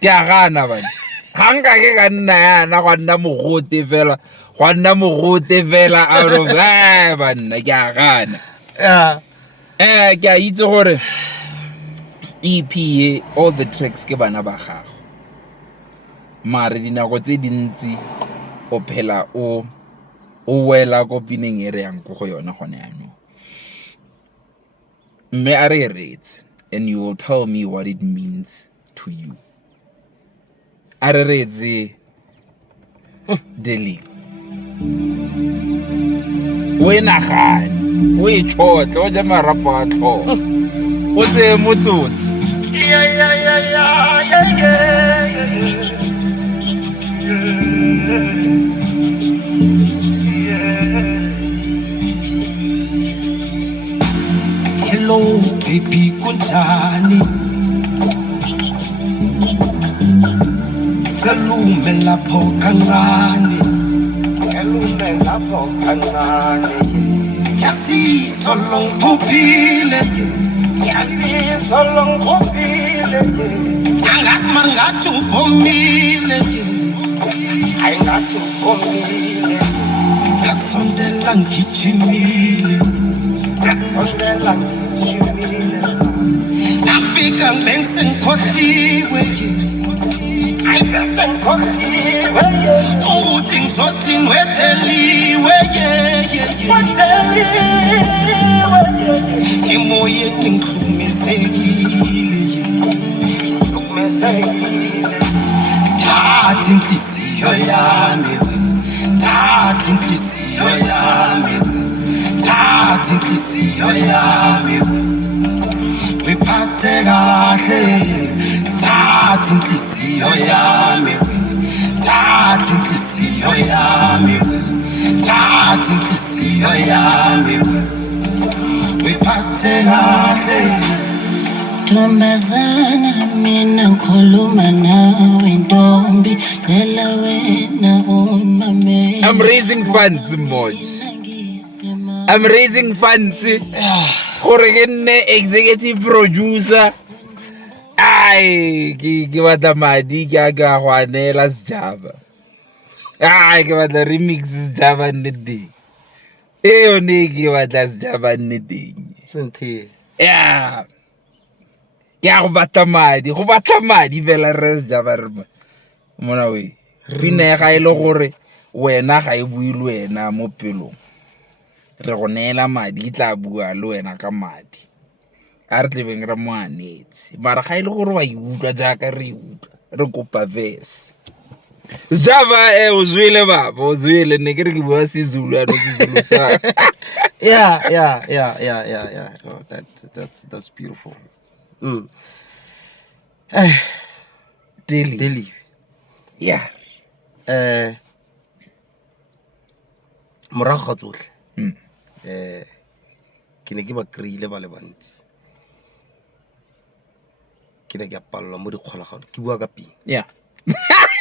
ke a gana bana hanga ke ka nna yana gwa nna mogote fela out of bana ke a gana ke a itse gore EP all the tracks ke bana ba gago mare dinako tse dintsi o phela o wela ko pineng e re yang ko go yona gone yaanong mme a re retse and you will tell me what it means to you a re retse Deli o e nagane o e tšhotle o ja marapo a tlhogo o tseye motsotsi Hello baby kunjani Kalume lapho kancane Yasizwa longiphuphile Angazi maringathi ubhomile Ngakusondela ngigijimile Nafika bengisengikhohliwe ukuthi ngizothini wedeliwe emoyeni ngihlukumezekile thatha inhliziyo yami thatha inhliziyo yami thatha inhliziyo yami wiphathe kahle thatha inhliziyo yami thatha inhliziyo yami thatha inhliziyo yami wiphathe kahle Ntombazana mina ngikhuluma nawe ntombi cela wena unmame I'm raising funds mmoja I'm raising funds gore ke nne executive producer ai ke batla madi ke a ka go anela sejaba ke batla remix sejaba nne teng yone ke batla sejaba nne teng senthe ya ke a go batla madi fela re sejaba re mona we pina ga ile gore wena ga e bue le wena mo pelong re go neela madi tla bua le wena ka madi a re tlebeng re mo anetse mara ga ile gore wa iutlwa jaaka re iutlwa re kopa verse Java o zwile baba o zwile ne ke re ke bua seZulu ya no seZulu sa yeah oh, that's beautiful Deli yeah morago ga tsotlhe ke ne ke ba kry-ile ba le bantsi ke ne ke a palelwa mo dikgolagano ke bua ka pina yeah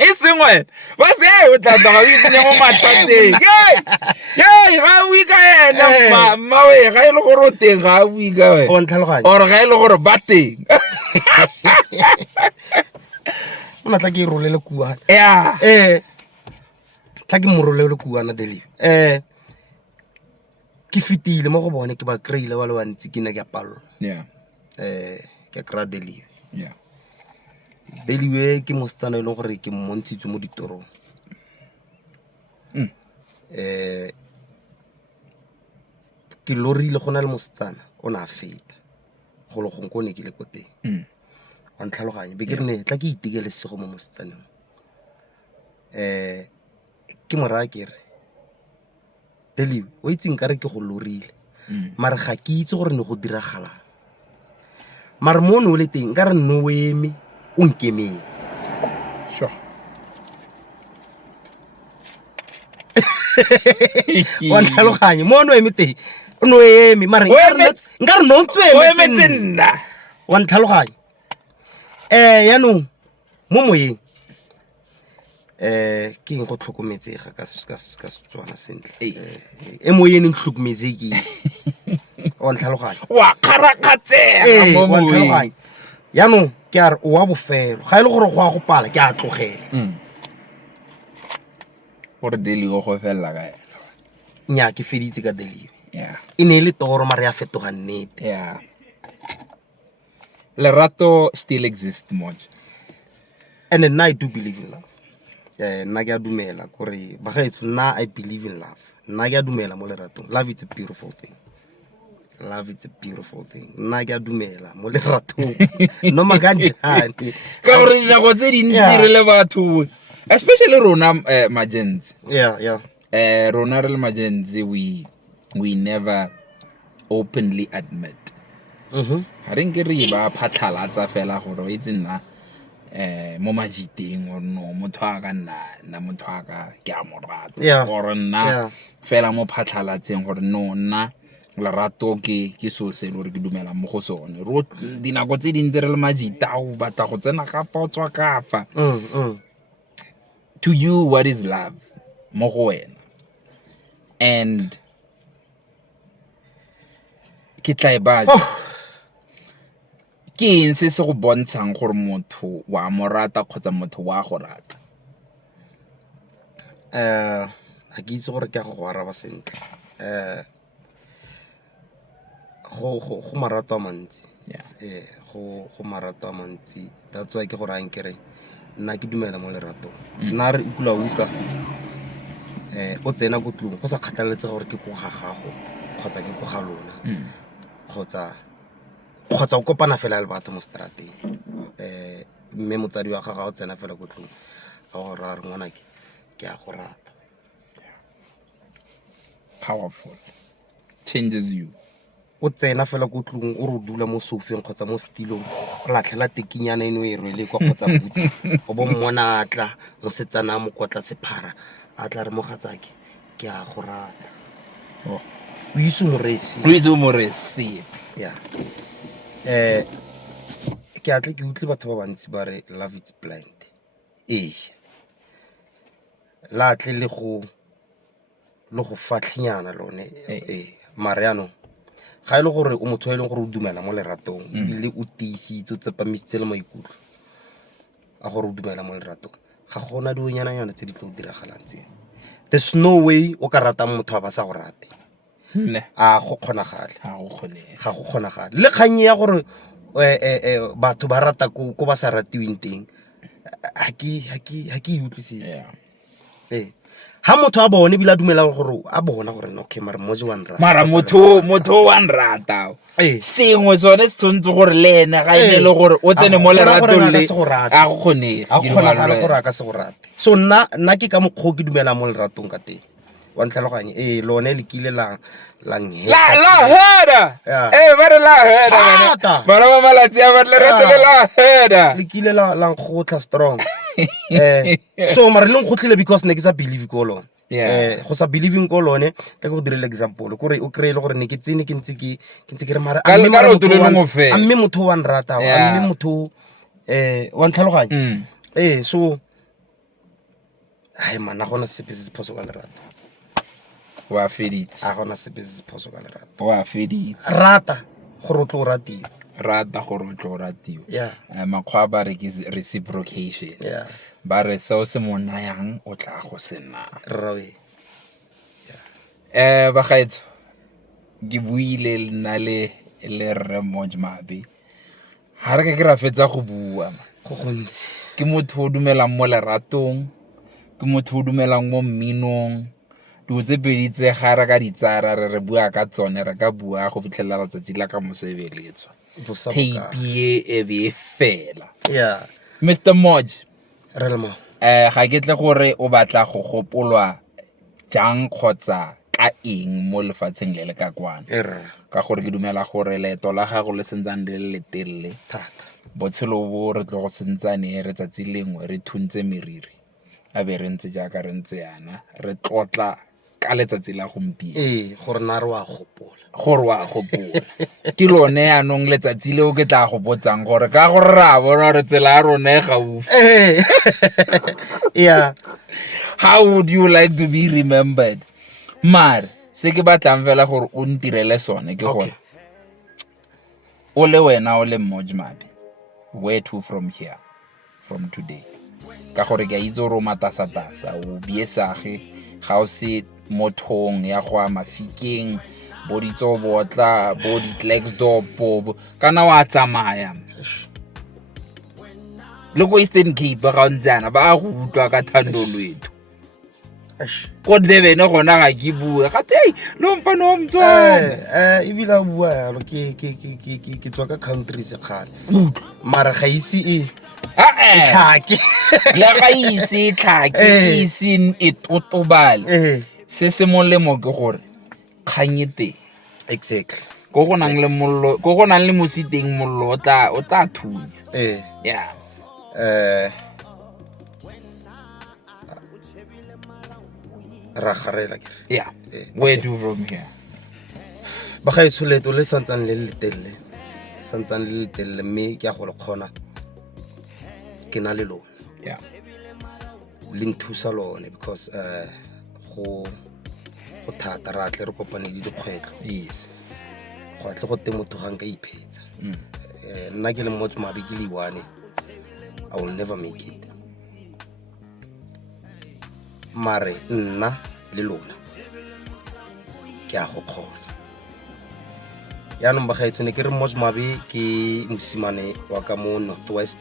e sengwe ba se o tla ga o itsenya mo mathateng ga o ika ena mma we ga ile gore o teng ga o ika we o ntlhaloganya or ga ile gore ba teng o natla ke rolele kuana yeah tla ke morolele kuana Deli ke fitile mo go bone ke ba kry-ile ba le bantsi ke ne ke a palelwa yeah ke kry-a Deli yeah Deli ke mosetsana e leng gore ke mmontshitse mo ditorong ke lorile go na le mosetsana o ne a feta go le gongwe ko ne ke le ko teng wa ntlhaloganye be ke re ne tla ke itekele sego mo mosetsaneng ke moraya ke re Deli o itseng ka re ke go lorile mare ga ke itse gore ne go diragala mare mo no le teng ka re no eme o nkemetse sure wa tlhaloganye mo no eme teng no eme mare nka re no ntse o emetse nna wa tlhaloganye yaanong mo moyeng ke eng go tlhokometsega ka Setswana sentle moyeng tlhokometseke wa tlhaloganye wa kgarakatsega mo moyeng yaanong ke a re o wa bofelo ga e le gore go a go pala ke a tlogela gore deli o go felela ka ena nya ke feditse ka delive e ne le toro mare ya fetoga nnete lerato still exists Moj and then I do believe in love nna ke a dumela gore bagaetso nna I believe in love nna ke a dumela mo leratong love is a beautiful thing nna ke a dumela mo leratong no makanjane ka gore dinako tse dintsi re le batho especially rona magenzi rona re le magenzi we never openly admit ga re nke re ba phatlhalatsa fela gore o itse nna mo majiteng or no motho a ka nna motho a ka ke a morata gore nna fela mo phatlhalatseng gore no nna lerato ke so se gore ke dumela mo go sone dinako tse dintsi re le majita o batla go tsena ka fa o tswa ka fa to you what is love mo go wena and ke tla e batla ke eng se se go bontshang gore motho wa morata kgotsa motho wa go rata ga ke itse gore ke a go araba sentle go marato a mantsi go marato a mantsi that's why ke gore a nkere nna ke dumela mo leratong nna re ukula uka o tsena go tlong go sa kgathaletse gore ke go ga gago kgotsa ke go ga lona kgotsa o kopana fela le batho mo strateng mme motsadi wa gaga o tsena fela go tlong ga go ra re ngwanake ke a go rata powerful changes you o tsena fela go tlong o re dula mo sofeng kgotsa mo stilong o latlhela tekinyana eno e rwele kwa kgotsa butsi o bo mmona atla mo setsana mo kotla sephara a tla re mogatsake ke a go rata o iso moresi ke atle ke utlwe batho ba bantsi ba re love is blind la tle le go fatlhinyana lone mare yaanong ga e le gore o motho e leng gore o dumela mo leratong ebile o tiisitse o tsepamisitse le maikutlo a gore o dumela mo leratong ga gona dionyana tse di tlo diragalang tse there's no way o ka ratang motho a ba sa go rate a go kgonagale ga go kgonagale le kgannye ya gore batho ba rata ko ba sa ratiweng teng ha ke utlwisise ha motho a bone bila dumela gore a bona gore okay mara mmoje wa nrata mara motho wa nrata sengwe sone se tshwantse gore le ene ga ene le gore o tsene mo leratong le a go kgonegale gore a ka se go rate so nna ke ka mokgwa ke dumela mo leratong ka teng wa ntlhaloganye lone le kile la heda ba re la heda bana ba malatsi a ba le rate la heda le kile la nkgotla strong so mara le nkgotlile because ne ke sa believe ko lone go sa believing ko lone ke go direla example gore o kry-ile gore ne ke tsene ke ntse ke re mara amme motho wa nrata amme motho wa ntlhaloganye so ai mana gona sepe se phoso ka lerato wa feditse a gona sepe se phoso ka lerato wa feditse rata gore o tlo ratiwa rata gore o tlo ratiwa makgwa ba re ke reciprocation ba re seo se mo nayang o tla go sena bagaetso ke buile nna le rre Moj Mabe ga re ke ra fetsa go bua go gontsi ke motho o dumelang mo leratong ke motho o dumelang mo mminong dilo tse pedi tse ga re ka ditsara re bua ka tsone re ka bua go fitlhelela letsatsi la ka mosebeletswa tape e be fela Mr. Moj ga ke tle gore o batla go gopolwa jang kgotsa ka eng mo lefatsheng le le ka kwana ka gore ke dumela gore leeto la gago le sentsane le le telele thata botshelo bo re tlo go sentsane re tsatsi lengwe re thuntse meriri a be re ntse jaaka re ntse yana re tlotla ka letsatsi la gompieno gore na re wa gopola gore wa gopola ke lone yanong letsatsi leo ke tla go botsang gore ka gore ra bona re tsela ya rona e gaufi yeah how would you like to be remembered mare se ke batlang fela gore o ntirele sone ke gore o le wena o le Mabe where to from here from today ka gore ke a itse gore o matasatasa o biesage ga o se mothong ya go a Mafikeng bo ditsobotla bo di Klerksdorp kana wa tsamaya le go Eastern Cape ga ntsana ba go utlwa ka thando lwethu ko Durban gona ga ke bua ga hey lo mfa no mtswana e bila bua yalo ke tswa ka country se khale mara ga isi tlhake le ga isi tlhake isi e totobale se se molemo ke gore kganyete exactly go go nang le mollo go go nang le mositeng mollo o tla thunya yeah ra garela ke yeah where do from here ba ga itsoleto le santsane le letelle mme ke a go le khona ke na le lona yeah le nthusa lone because go thata ra tle re kopane le dikgwetlo yes go tle go temotogang ka iphetsa nna ke le Mabe ke le one I will never make it mare nna le lona ke a go kgona yaanong ba gaetso ne ke re Mabe ke mosimane wa ka mo Northwest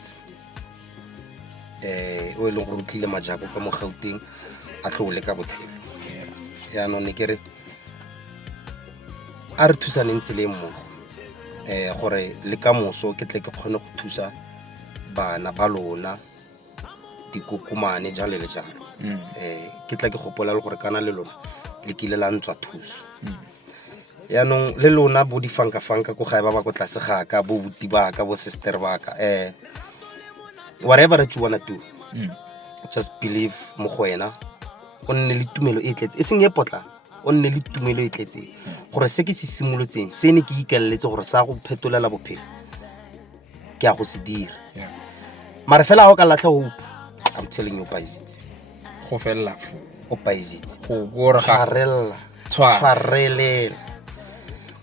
o e leng gore o tlile majako ka mo Gauteng a tlole ka botshelo yaanong ne ke re a re thusaneng tseleng mmogo gore le ka moso ke tle ke kgone go thusa bana ba lona dikokomane jalo le jalo ke tla ke gopola le gore kana le lona le kile la ntswa thuso yaanong le lona bo di fanka ko gae ba go tlase ga ka bo buti ba ka bo sister ba ka whatever that you wanna do just believe mo go wena o nne le tumelo e tletse e seng e potla o nne le tumelo e tletse gore se ke se simolotseng se ne ke ikelletse gore sa go phetolela bophelo ke a go se dira mara fela ha o ka latlha hope I'm telling you guys go fella o paizit go gore tshwarelela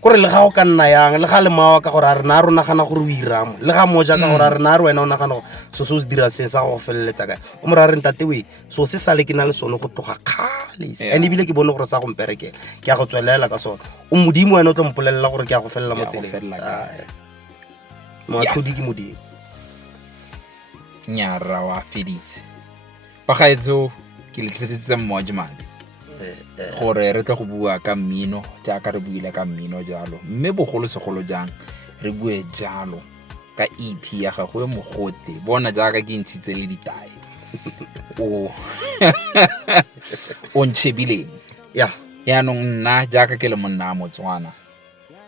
gore le ga o ka nna yang le ga le mawa ka gore a rena rona gana gore o iramo le ga moja ka gore a rena re wena o nagana so se dira se sa go felletsa kae o mora re ntate we so se sale ke na le sone go tloga khale ene bile ke bone gore sa go mperekela ke a go tswelela ka sone o modimo wena o tlo mpolelela gore ke a go fella mo tseleng mo tlhodi ke modimo nyara wa feditse ba gaetso ke le tletsetse Mabe gore re tla go bua ka mmino jaaka re buile ka mmino jalo mme bogolo segolo jang re bue jalo ka EP ya gago e mogote bona jaaka ke ntshitse le ditae o Onshebileng yaanong nna jaaka ke le monna a Motswana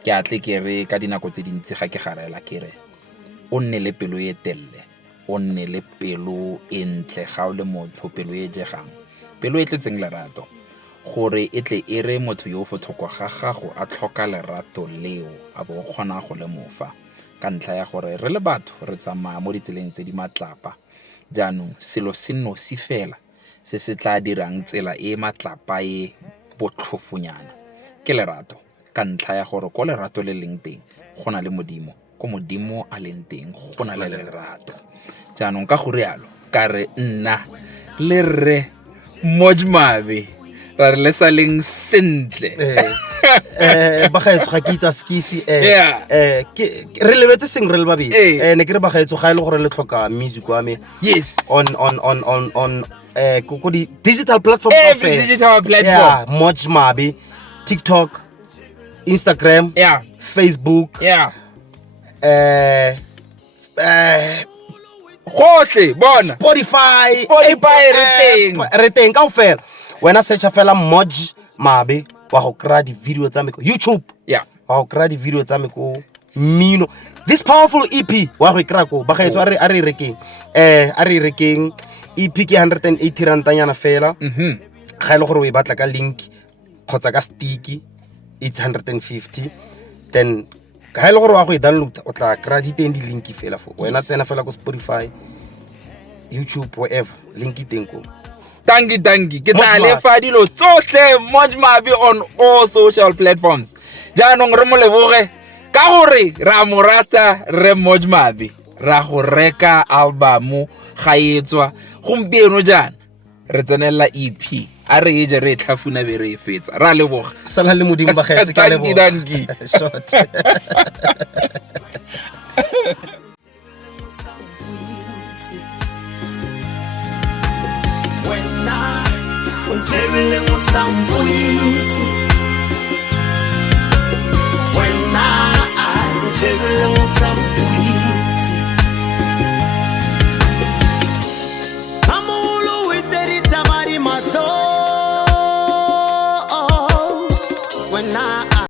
ke atle ke re ka dinako tse dintsi ga ke garela ke re o nne le pelo e telele o nne le pelo e ntle ga o le motho pelo e jegang pelo e tletseng lerato gore e tle e re motho yo fothoko ga gago a tlhoka lerato leo a bo kgona go le mofa ka ntlha ya gore re le batho re tsamaya mo ditseleng tse di matlapa jaanong selo se nosi fela se se tla dirang tsela e matlapa e botlhofonyana ke lerato ka ntlha ya gore ko lerato le leng teng go na le modimo ko modimo a leng teng go na le lerato jaanong ka go rialo ka re nna le re Mabe ra re le saleng sentle ba gaetso ga ke itsa skisi re lebetse seng re le babedi ne ke re ba gaetso ga ile gore le tlhoka music wa me yes on ko di digital platform every digital platform Mabe TikTok Instagram Facebook gohle bona Spotify re teng ka ofela wena searcha fela Mabe wa go kry-a di-video tsa me ko YouTube, Yeah. wa go kry-a di-video tsa me ko mmino. This powerful EP wa go e kry-a ko bagaetso a re e rekeng EP ke 180 rantanyana fela. Ga e le gore o e batla ka link kgotsa ka sticky, it's 150. Then ga e le gore wa go e download o tla kry-a diteng di-link fela fo wena tsena fela ko Spotify, YouTube, wherever, link teng ko. Tangi ke tla lefa dilo tsotlhe Mabe on all social platforms. Jaanong re mo leboge ka gore ra mo rata re Mabe, ra go reka albumu ga etswa gompieno jaana re tsenela EP a re eje re tlhafuna be re e fetsa ra leboga Sala le modimo ba gaetse ka leboga. Tangi. Short. Onshebileng o sa mpodise